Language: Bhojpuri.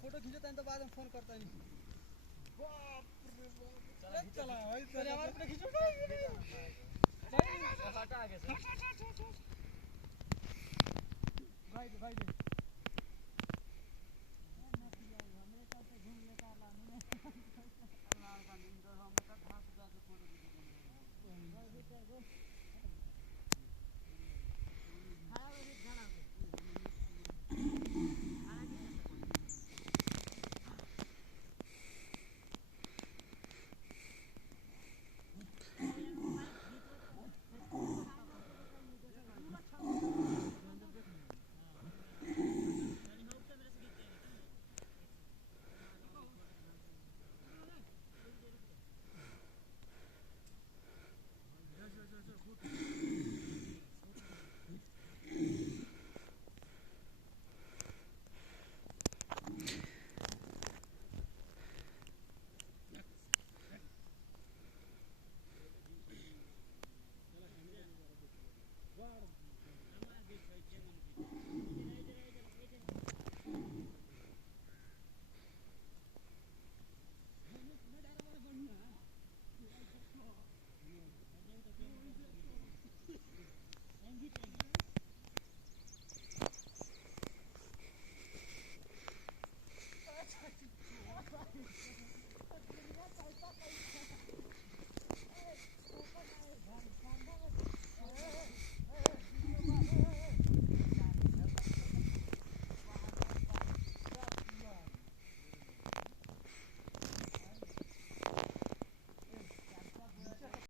फोटो खींचता है तो बाद में फोन करता है। बाप रे बाप, चला भाई तेरे हमारे पे खींचो हटा आगे से भाई भाई हमरे साथ तो घूम लेता लाने में अल्लाह का निंदा हम का घास जा के फोटो खींच